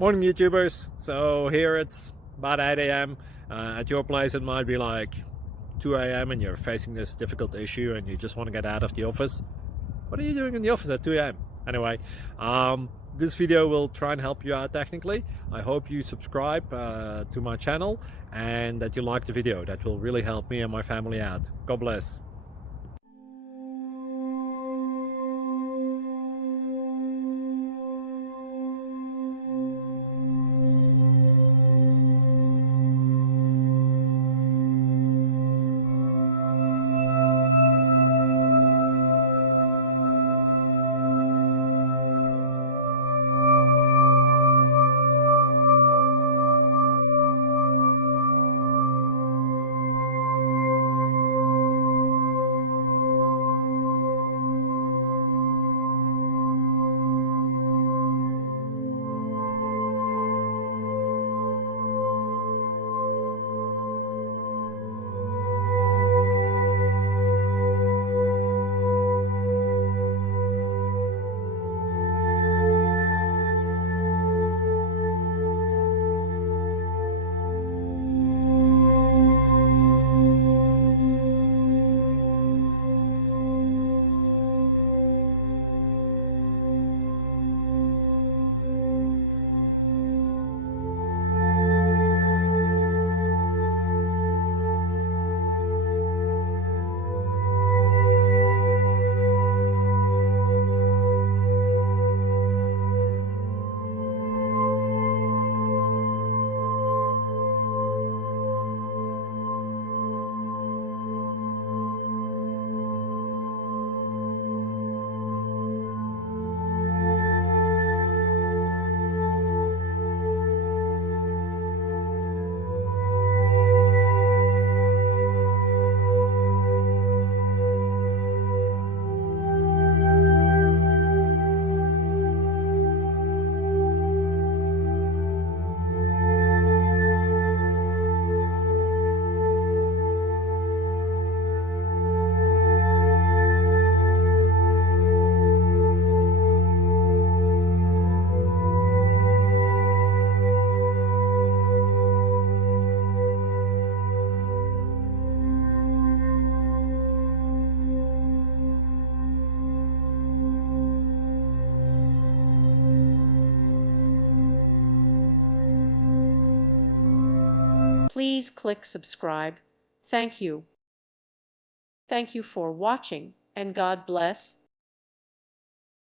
Morning, YouTubers. So here it's about 8 a.m. At your place, it might be like 2 a.m. and you're facing this difficult issue and you just want to get out of the office. What are you doing in the office at 2 a.m.? Anyway, this video will try and help you out technically. I hope you subscribe to my channel and that you like the video. That will really help me and my family out. God bless. Please click subscribe. Thank you. Thank you for watching, and God bless.